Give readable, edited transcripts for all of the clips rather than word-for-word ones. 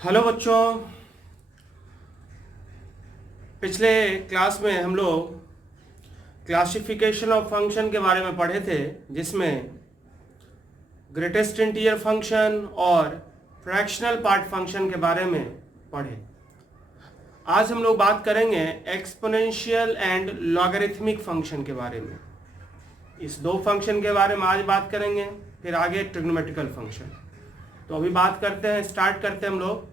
Hello बच्चों। पिछले class में हम लोग क्लासिफिकेशन ऑफ फंक्शन के बारे में पढ़े थे, जिसमें ग्रेटेस्ट इंटीजर फंक्शन और फ्रैक्शनल पार्ट फंक्शन के बारे में पढ़े। आज हम लोग बात करेंगे एक्सपोनेंशियल एंड लॉगरिथमिक फंक्शन के बारे में। इस दो फंक्शन के बारे में आज बात करेंगे, फिर आगे ट्रिग्नोमेट्रिकल फंक्शन। तो अभी बात करते हैं, स्टार्ट करते हैं हम लोग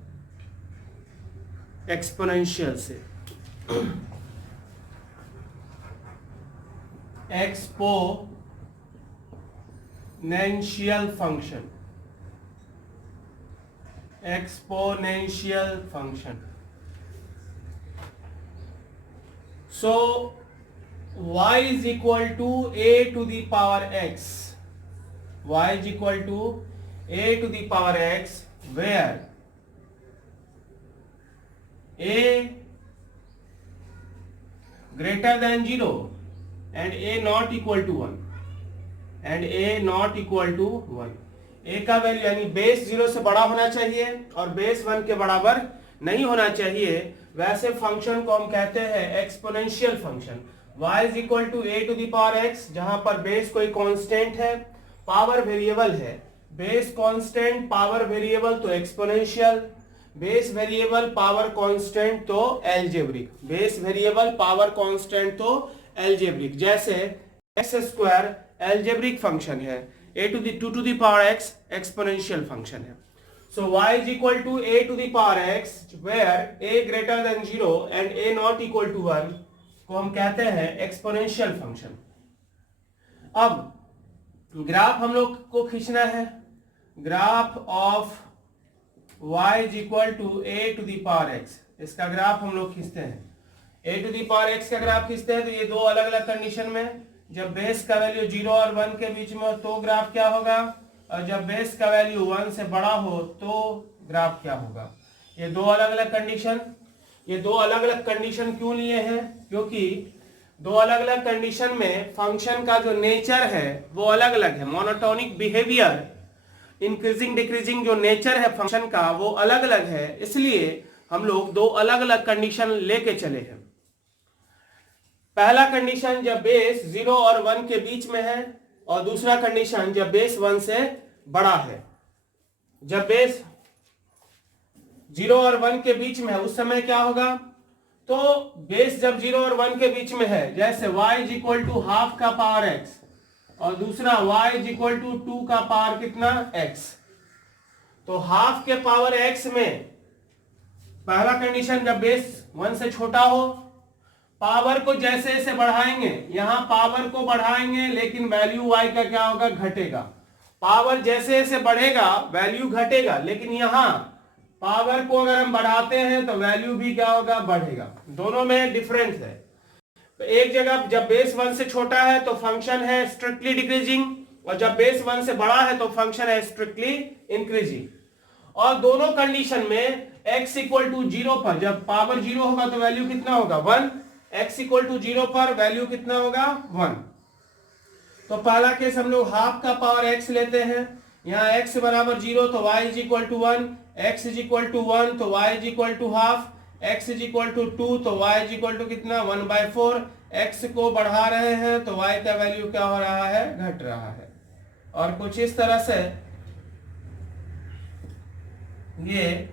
एक्सपोनेंशियल से। Exponential function, exponential function. So y is equal to a to the power x, y is equal to a to the power x, where a greater than 0 and a not equal to 1 and a not equal to 1। a का value यानी base 0 से बड़ा होना चाहिए और base 1 के बराबर नहीं होना चाहिए, वैसे फंक्शन को हम कहते हैं exponential function. y is equal to a to the power x, जहां पर बेस कोई कांस्टेंट है, पावर वेरिएबल है। बेस कांस्टेंट, पावर वेरिएबल तो exponential, base variable power constant तो algebraic, base variable power constant तो एलजेब्रिक। जैसे एक्स स्क्वायर एलजेब्रिक फंक्शन है, a to the 2 to the power x exponential function है। So y is equal to a to the power x where a greater than 0 and a not equal to 1 को हम कहते हैं exponential function. अब graph हम लोग को खींचना है, graph of y is equal to a to the power x, इसका ग्राफ हम लोग खींचते हैं। a to the power x का ग्राफ खींचते हैं तो ये दो अलग अलग कंडीशन में, जब बेस का वैल्यू 0 और 1 के बीच में हो तो ग्राफ क्या होगा, और जब बेस का वैल्यू 1 से बड़ा हो तो ग्राफ क्या होगा। ये दो अलग अलग कंडीशन, ये दो अलग अलग कंडीशन क्यों लिए हैं, क्योंकि दो अलग अलग कंडीशन में फंक्शन का जो नेचर है वो अलग अलग है। मोनोटोनिक बिहेवियर, इंक्रीजिंग डिक्रीजिंग जो नेचर है फंक्शन का वो अलग अलग है, इसलिए हम लोग दो अलग अलग कंडीशन लेके चले हैं। पहला कंडीशन जब बेस 0 और 1 के बीच में है, और दूसरा कंडीशन जब बेस 1 से बड़ा है। जब बेस 0 और 1 के बीच में है उस समय क्या होगा, तो बेस जब 0 और 1 के बीच में है, जैसे y is equal to half का पावर x और दूसरा y is equal to 2 का पावर कितना x, तो हाफ के पावर x में पहला कंडीशन जब बेस 1 से छोटा हो, पावर को जैसे जैसे बढ़ाएंगे, यहां पावर को बढ़ाएंगे लेकिन वैल्यू y का क्या होगा, घटेगा। पावर जैसे जैसे बढ़ेगा वैल्यू घटेगा, लेकिन यहां पावर को अगर हम बढ़ाते हैं तो वैल्यू भी क्या होगा, बढ़ेगा। दोनों में डिफरेंस है। तो एक जगह जब बेस 1 से छोटा है तो फंक्शन है स्ट्रिक्टली डिक्रीजिंग, और जब बेस 1 से बड़ा है तो फंक्शन है स्ट्रिक्टली इंक्रीजिंग। और दोनों कंडीशन में x इक्वल टू 0 पर जब पावर 0 होगा तो वैल्यू कितना होगा, 1। x इक्वल टू 0 पर वैल्यू कितना होगा, 1। तो पहला केस हम लोग हाफ का पावर x लेते हैं, यहाँ x बराबर 0 तो y is equal to 1, x is equal to 1 तो y is equal to half, x is equal to 2 तो y इज इक्वल टू कितना, 1/4। x को बढ़ा रहे हैं तो y का वैल्यू क्या हो रहा है, घट रहा है। और कुछ इस तरह से ये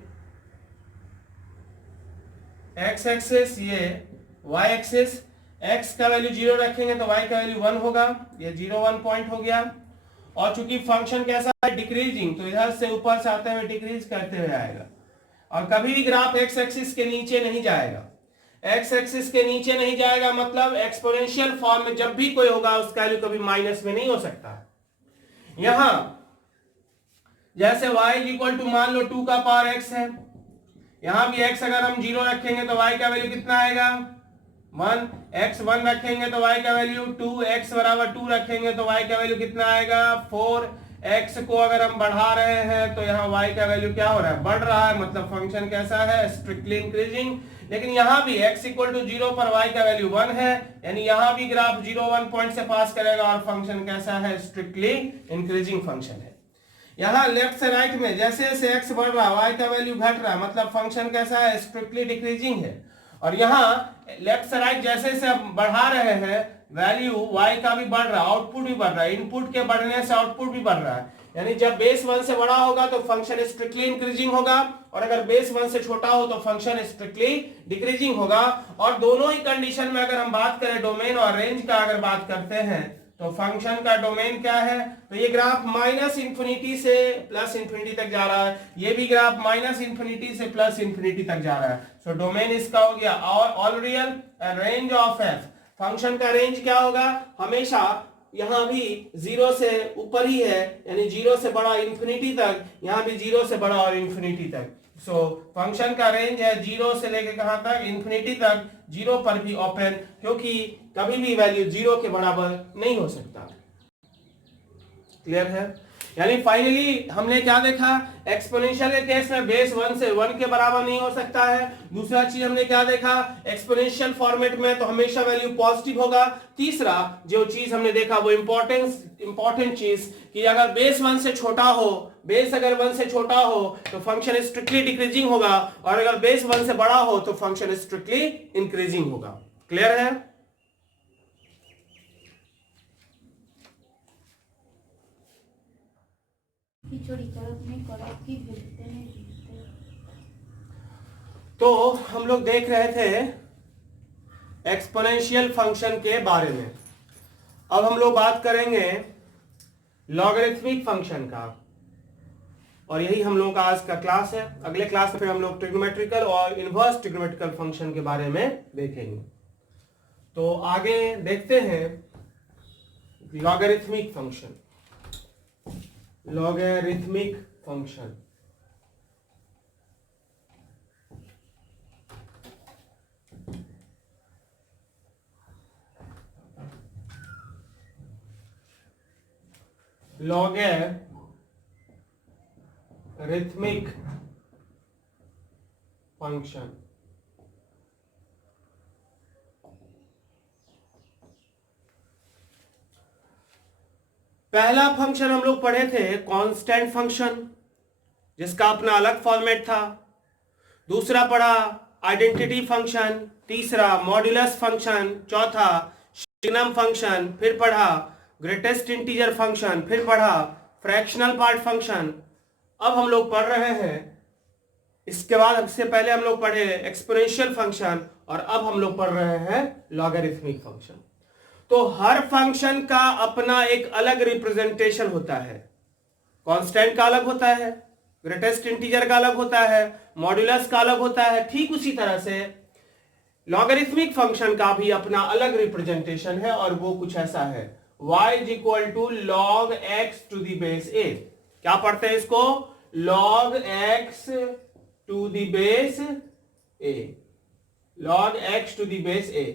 x एक्सिस, ये y एक्सिस, x का वैल्यू 0 रखेंगे तो y का वैल्यू 1 होगा, ये 0 1 पॉइंट हो गया। और चूंकि फंक्शन कैसा है, डिक्रीजिंग, तो इधर से ऊपर से आते हुए डिक्रीज करते हुए आएगा, और कभी भी ग्राफ x एक्सिस के नीचे नहीं जाएगा। x एक्सिस के नीचे नहीं जाएगा मतलब एक्सपोनेंशियल फॉर्म में जब भी कोई होगा उसका वैल्यू कभी माइनस में नहीं हो सकता। यहां जैसे y इज इक्वल टू मान लो 2 का पावर x है, यहां भी x अगर हम 0 रखेंगे तो y का वैल्यू कितना आएगा, 1। x 1 रखेंगे तो y का वैल्यू 2, x बराबर 2 रखेंगे तो y का वैल्यू कितना आएगा, 4। x को अगर हम बढ़ा रहे हैं तो यहाँ y का वैल्यू क्या हो रहा है, बढ़ रहा है, मतलब फंक्शन कैसा है, स्ट्रिक्टली इंक्रीजिंग। लेकिन यहाँ भी x इक्वल टू 0 पर y का वैल्यू 1 है, यानी यहाँ भी ग्राफ 0 1 पॉइंट से पास करेगा और फंक्शन कैसा है, स्ट्रिक्टली इंक्रीजिंग फंक्शन है। यहाँ लेफ्ट से राइट में जैसे जैसे एक्स बढ़ रहा है y का वैल्यू घट रहा है, मतलब फंक्शन कैसा है, स्ट्रिक्टली डिक्रीजिंग है। और यहाँ लेफ्ट से राइट जैसे जैसे आप बढ़ा रहे हैं वैल्यू y का भी बढ़ रहा है, आउटपुट भी बढ़ रहा है, इनपुट के बढ़ने से आउटपुट भी बढ़ रहा है। यानी जब बेस 1 से बड़ा होगा तो फंक्शन स्ट्रिक्टली इंक्रीजिंग होगा, और अगर बेस 1 से छोटा हो तो फंक्शन स्ट्रिक्टली डिक्रीजिंग होगा। और दोनों ही कंडीशन में अगर हम बात करें डोमेन और रेंज का अगर बात करते हैं तो फंक्शन का डोमेन क्या है, तो ये ग्राफ माइनस इंफिनिटी से प्लस इंफिनिटी तक जा रहा है, ये भी ग्राफ माइनस इंफिनिटी से प्लस इंफिनिटी तक जा रहा है। सो डोमेन इसका हो गया all real and range of F. Function का रेंज क्या होगा, हमेशा यहां भी 0 से ऊपर ही है, यानी 0 से बड़ा इंफिनिटी तक, यहां भी 0 से बड़ा और इंफिनिटी तक। सो फंक्शन का रेंज है 0 से लेकर कहां तक, इंफिनिटी तक, 0 पर भी ओपन, क्योंकि कभी भी वैल्यू 0 के बराबर नहीं हो सकता। क्लियर है? यानी फाइनली हमने क्या देखा, एक्सपोनेंशियल के केस में बेस 1 से 1 के बराबर नहीं हो सकता है। दूसरा चीज हमने क्या देखा, एक्सपोनेंशियल फॉर्मेट में तो हमेशा वैल्यू पॉजिटिव होगा। तीसरा जो चीज हमने देखा वो इंपॉर्टेंट चीज कि अगर बेस 1 से छोटा हो, बेस अगर 1 से छोटा हो तो फंक्शन स्ट्रिक्टली डिक्रीजिंग होगा, और अगर बेस 1 से बड़ा हो तो फंक्शन स्ट्रिक्टली इंक्रीजिंग होगा। क्लियर है? तो हम लोग देख रहे थे एक्सपोनेंशियल फंक्शन के बारे में। अब हम लोग बात करेंगे लॉगरिथमिक फंक्शन का, और यही हम लोगों का आज का क्लास है। अगले क्लास में फिर हम लोग ट्रिग्नोमेट्रिकल और इनवर्स ट्रिग्नोमेट्रिकल फंक्शन के बारे में देखेंगे। तो आगे देखते हैं logarithmic function. Logarithmic function logarithmic function पहला फंक्शन हम लोग पढ़े थे कांस्टेंट फंक्शन, जिसका अपना अलग फॉर्मेट था। दूसरा पढ़ा आइडेंटिटी फंक्शन, तीसरा मॉड्यूलस फंक्शन, चौथा सिग्नम फंक्शन, फिर पढ़ा ग्रेटेस्ट इंटीजर फंक्शन, फिर पढ़ा फ्रैक्शनल पार्ट फंक्शन। अब हम लोग पढ़ रहे हैं, इसके बाद इससे पहले हम लोग पढ़े एक्सपोनेंशियल फंक्शन, और अब हम लोग पढ़ रहे हैं लॉगरिथमिक फंक्शन। तो हर फंक्शन का अपना एक अलग रिप्रेजेंटेशन होता है। कांस्टेंट का अलग होता है, ग्रेटेस्ट इंटीजर का अलग होता है, मॉड्यूलस का अलग होता है। ठीक उसी तरह से लॉगरिथमिक फंक्शन का भी अपना अलग रिप्रेजेंटेशन है, और वो कुछ ऐसा है, y = log x to the base a। क्या पढ़ते हैं इसको, log x to the base a, log x to the base a।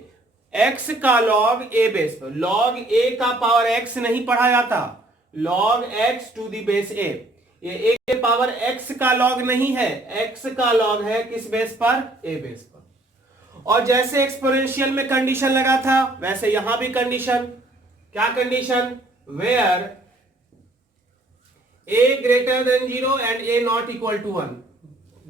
x का log a बेस पर, log a का पावर x नहीं पढ़ा जाता, log x to the base a। ये a के पावर x का log नहीं है, x का log है किस बेस पर, a बेस पर। और जैसे एक्सपोनेंशियल में कंडीशन लगा था, वैसे यहां भी कंडीशन, क्या condition, where a greater than 0 and a not equal to 1।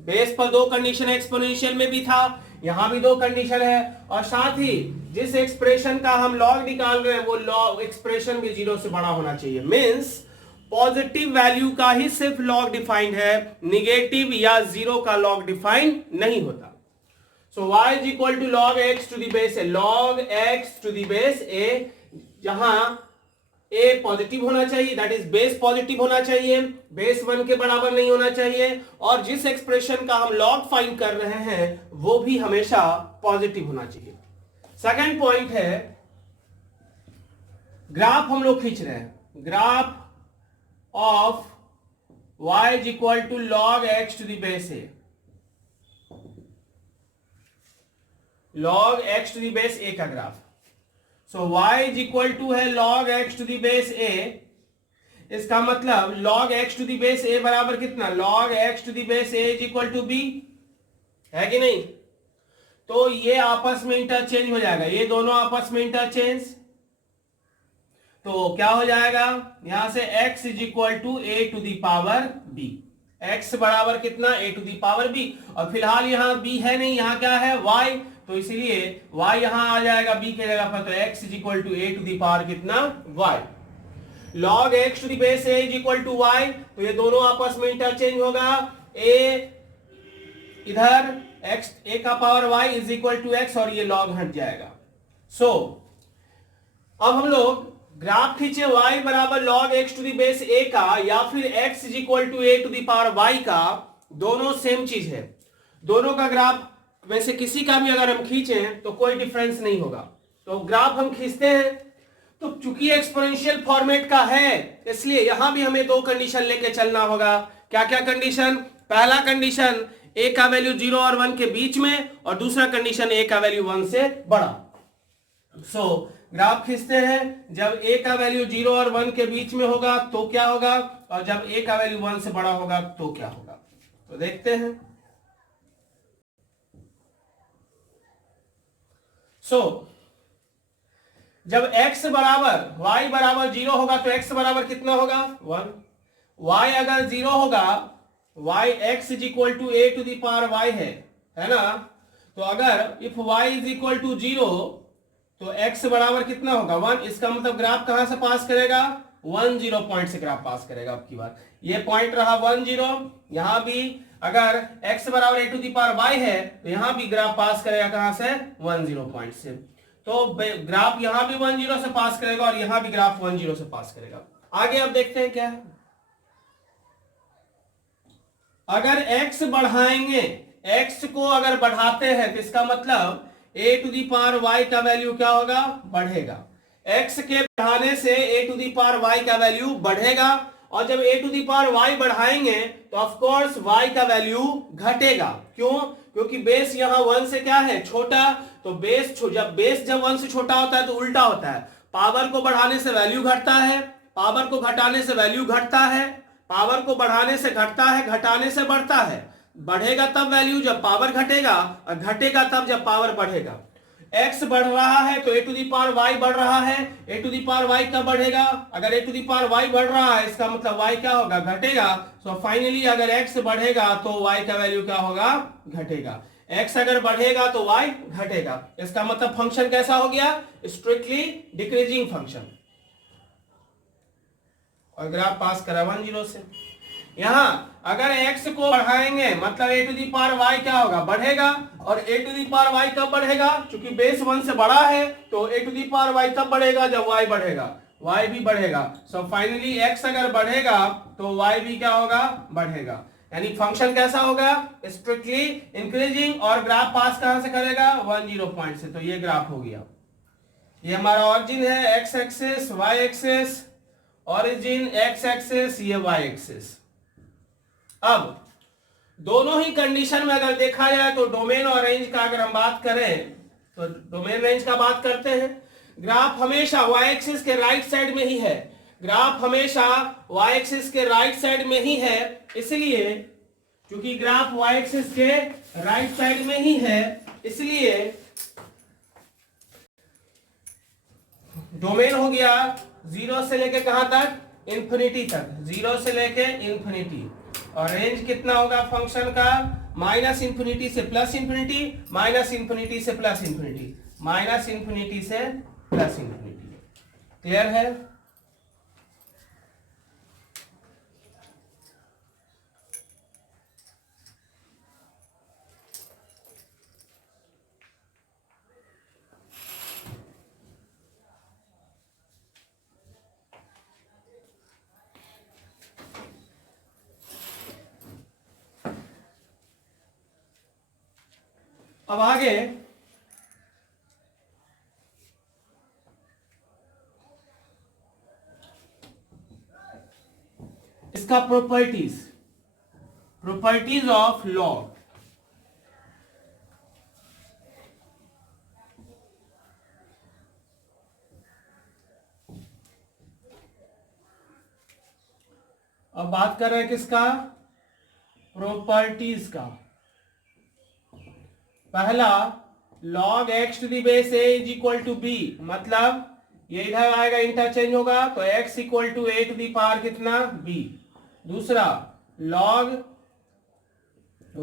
Base पर दो कंडीशन एक्सपोनेंशियल में भी था, यहां भी दो कंडीशन है, और साथ ही जिस एक्सप्रेशन का हम लॉग निकाल रहे हैं वो लॉग एक्सप्रेशन भी 0 से बड़ा होना चाहिए। मींस पॉजिटिव वैल्यू का ही सिर्फ लॉग डिफाइंड है, निगेटिव या 0 का लॉग डिफाइंड नहीं होता। सो y = log x to the base a, log x to the base a, जहां a पॉजिटिव होना चाहिए, दैट इज बेस पॉजिटिव होना चाहिए, बेस 1 के बराबर नहीं होना चाहिए, और जिस एक्सप्रेशन का हम लॉग फाइंड कर रहे हैं वो भी हमेशा पॉजिटिव होना चाहिए। सेकंड पॉइंट है, ग्राफ हम लोग खींच रहे हैं, graph of y = log x to the base a, log x to the base a का ग्राफ। सो y = है log x to the base a। इसका मतलब log x to the base a बराबर कितना, log x to the base a = b, है कि नहीं। तो ये आपस में इंटरचेंज हो जाएगा, ये दोनों आपस में इंटरचेंज, तो क्या हो जाएगा यहां से x is equal to a to the power b। x बराबर कितना a to the power b, और फिलहाल यहाँ b है नहीं, यहाँ क्या है y, तो इसलिए y यहां आ जाएगा b के जगह पर, तो x is equal to a to the power कितना y। log x to the base a is equal to y, तो ये दोनों आपस में इंटरचेंज होगा, a इधर x a का power y is equal to x, और ये log हट जाएगा। सो अब हम लोग ग्राफ खींचे y बराबर log x to the base a का, या फिर x is equal to a to the power y का, दोनों सेम चीज है। दोनों का ग्राफ वैसे किसी का भी अगर हम खींचें तो कोई डिफरेंस नहीं होगा। तो ग्राफ हम खींचते हैं, तो चूंकि एक्सपोनेंशियल फॉर्मेट का है इसलिए यहां भी हमें दो कंडीशन लेके चलना होगा। क्या क्या कंडीशन? पहला कंडीशन a का वैल्यू 0 और 1 के बीच में, और दूसरा कंडीशन a का वैल्यू 1 से बड़ा। सो ग्राफ खींचते हैं, जब a का वैल्यू 0 और 1 के बीच में होगा तो क्या होगा, और जब a का वैल्यू 1 से बड़ा होगा तो क्या होगा। तो देखते हैं। सो जब x बराबर y बराबर 0 होगा तो x बराबर कितना होगा 1। y अगर 0 होगा, y x is equal to a to the power y है ना, तो अगर if y is equal to 0 तो x बराबर कितना होगा 1। इसका मतलब ग्राफ कहां से पास करेगा 1 0 पॉइंट से ग्राफ पास करेगा। अब की बार ये पॉइंट रहा 1 0, यहां भी अगर x बराबर ए टू दी पावर y है तो यहां भी ग्राफ पास करेगा कहां से 1 0 पॉइंट से। तो ग्राफ यहां भी 1 0 से पास करेगा और यहां भी ग्राफ 1 0 से पास करेगा। आगे अब देखते हैं क्या है। अगर x बढ़ाएंगे, x को अगर बढ़ाते हैं तो इसका मतलब a to the power y का वैल्यू क्या होगा बढ़ेगा। x के बढ़ाने से a to the power y का वैल्यू बढ़ेगा, और जब a to the power y बढ़ाएंगे तो ऑफ कोर्स y का वैल्यू घटेगा। क्यों? क्योंकि बेस यहां 1 से क्या है छोटा, तो बेस जब 1 से छोटा होता है तो उल्टा होता है, पावर को बढ़ाने से वैल्यू घटता है, पावर को घटाने से वैल्यू घटता है, पावर को बढ़ाने से घटता है, घटाने से बढ़ता है। बढ़ेगा तब वैल्यू जब पावर घटेगा, और घटेगा तब जब पावर बढ़ेगा। x बढ़ रहा है तो a to the power y बढ़ रहा है, a to the power y कब बढ़ेगा, अगर a to the power y बढ़ रहा है इसका मतलब y क्या होगा घटेगा। सो फाइनली अगर x बढ़ेगा तो y का वैल्यू क्या होगा घटेगा। x अगर बढ़ेगा तो y घटेगा, इसका मतलब फंक्शन कैसा हो गया स्ट्रिक्टली डिक्रीजिंग फंक्शन, और ग्राफ पास करा 1 0 से। यहां अगर x को बढ़ाएंगे मतलब a to the power y क्या होगा बढ़ेगा, और a to the power y कब बढ़ेगा, क्योंकि बेस 1 से बड़ा है तो a to the power y तब बढ़ेगा जब y बढ़ेगा, y भी बढ़ेगा। सो फाइनली x अगर बढ़ेगा तो y भी क्या होगा बढ़ेगा, यानी फंक्शन कैसा होगा स्ट्रिक्टली इंक्रीजिंग, और ग्राफ पास कहां से करेगा 1 0 पॉइंट से। तो ये ग्राफ हो गया, ये हमारा ऑरिजिन है x axis, y axis, origin x axis, ये y एक्सिस। अब दोनों ही कंडीशन में अगर देखा जाए तो डोमेन और रेंज का अगर हम बात करें तो डोमेन रेंज का बात करते हैं। ग्राफ हमेशा y एक्सिस के राइट साइड में ही है, ग्राफ हमेशा y एक्सिस के राइट साइड में ही है, इसलिए क्योंकि ग्राफ y एक्सिस के राइट साइड में ही है इसलिए डोमेन हो गया 0 से लेके कहां तक इंफिनिटी तक, 0 से लेके इंफिनिटी, और रेंज कितना होगा फंक्शन का माइनस इंफिनिटी से प्लस इंफिनिटी, माइनस इंफिनिटी से प्लस इंफिनिटी, माइनस इंफिनिटी से प्लस इंफिनिटी। क्लियर है? अब आगे इसका प्रॉपर्टीज ऑफ लॉग। अब बात कर रहे हैं किसका प्रॉपर्टीज का। पहला log x to the base a is equal to b, मतलब ये इधर आएगा इंटरचेंज होगा, तो x equal to a to the power कितना b। दूसरा log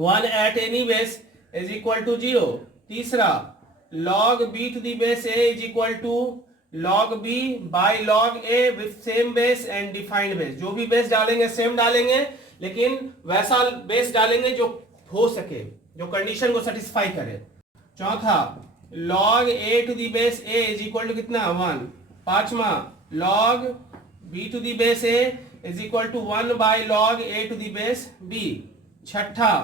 1 at any base is equal to 0। तीसरा log b to the base a is equal to log b by log a with same base and defined base. जो भी base डालेंगे same डालेंगे, लेकिन वैसा base डालेंगे जो हो सके, जो कंडीशन को सेटिस्फाई करे। चौथा log a to the base a is equal to कितना 1। पांचवा log b to the base a is equal to 1 by log a to the base b। छठा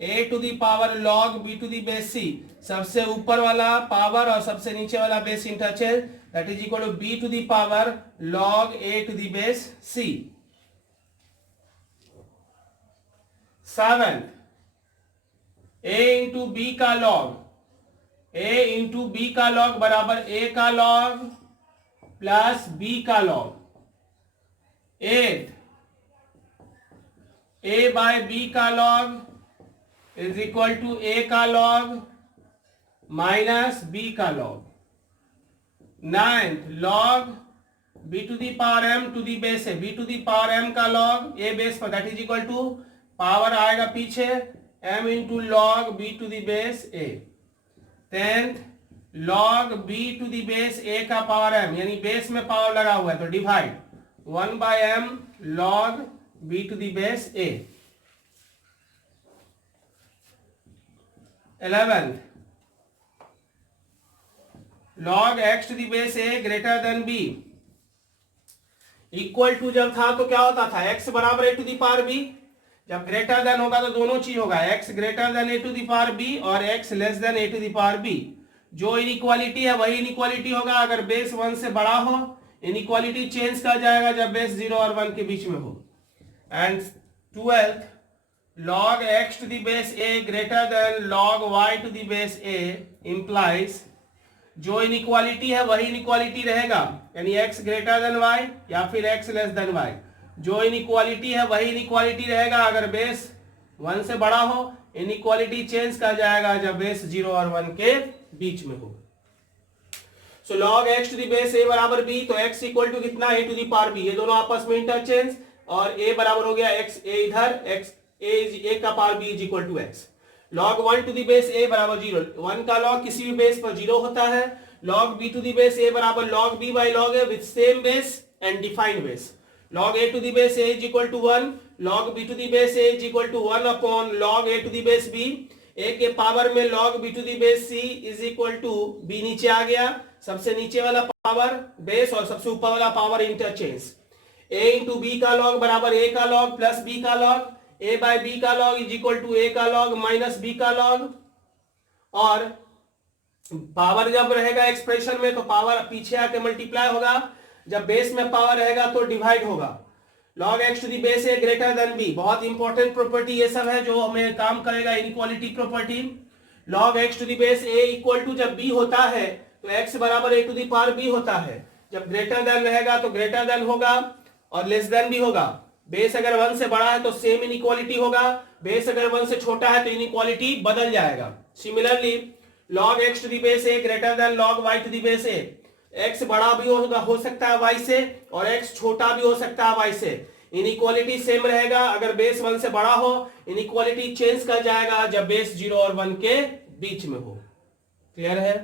a to the power log b to the base c, सबसे ऊपर वाला power और सबसे नीचे वाला base interchange, that is equal to b to the power log a to the base c। 7 a into b का log, a into b का log बराबर a का log प्लस b का log। 8 a बाय b का log is equal to a का log minus b का log। 9 log b to the power m to the base है, b to the power m का log a base पर, that is equal to power आएगा पीछे m into log b to the base a। 10th log b to the base a का power m, यानी base में power लगा हुआ है तो divide 1 by m log b to the base a। 11th log x to the base a greater than b। Equal to जब था तो क्या होता था, x बराबर a to the power b। जब ग्रेटर देन होगा तो दोनों चीज होगा, x greater than a to the power b और x less then a to the power b। जो इनइक्वालिटी है वही इनइक्वालिटी होगा अगर बेस 1 से बड़ा हो। इनइक्वालिटी चेंज कर जाएगा जब बेस 0 और 1 के बीच में हो। And 12th log x to the base a greater than log y to the base a implies जो इनइक्वालिटी है वही इनइक्वालिटी रहेगा, यानी x ग्रेटर देन y या फिर x लेस देन y। जो इनइक्वालिटी है वही इनइक्वालिटी रहेगा अगर बेस 1 से बड़ा हो। इनइक्वालिटी चेंज कर जाएगा जब बेस 0 और 1 के बीच में हो। So log x to the base a बराबर b, तो x इक्वल टू कितना a to the power b, ये दोनों आपस में इंटरचेंज, और a बराबर हो गया x a इधर, x a का power b is equal to x। log 1 to the base a बराबर 0, 1 का log किसी भी बेस पर 0 होता है। log b to the base a बराबर log b by log a with same base and defined base. log a to the base a is equal to 1, log b to the base a is equal to 1 upon log a to the base b। a के power में log b to the base c is equal to b नीचे आ गया, सबसे नीचे वाला power base और सबसे ऊपर वाला power interchange. a into b का log बराबर a का log प्लस b का log, a बाय b का log is equal to a का log माइनस b का log। और पावर जब रहेगा एक्सप्रेशन में तो पावर पीछे आके मल्टीप्लाई होगा, जब बेस में पावर रहेगा तो डिवाइड होगा। log x to the base a greater than b, बहुत इंपॉर्टेंट प्रॉपर्टी ये सब है जो हमें काम करेगा, inequality property. log x to the base a equal to जब b होता है तो x बराबर a to the power b होता है। जब ग्रेटर देन रहेगा तो ग्रेटर देन होगा और लेस देन भी होगा। बेस अगर 1 से बड़ा है तो सेम इनइक्वालिटी होगा, बेस अगर 1 से छोटा है तो इनइक्वालिटी बदल जाएगा। Similarly log x to the base a greater than log y to the base a, x बड़ा भी हो सकता है y से और x छोटा भी हो सकता है y से। इनइक्वालिटी सेम रहेगा अगर बेस 1 से बड़ा हो, इनइक्वालिटी चेंज कर जाएगा जब बेस 0 और 1 के बीच में हो। क्लियर है?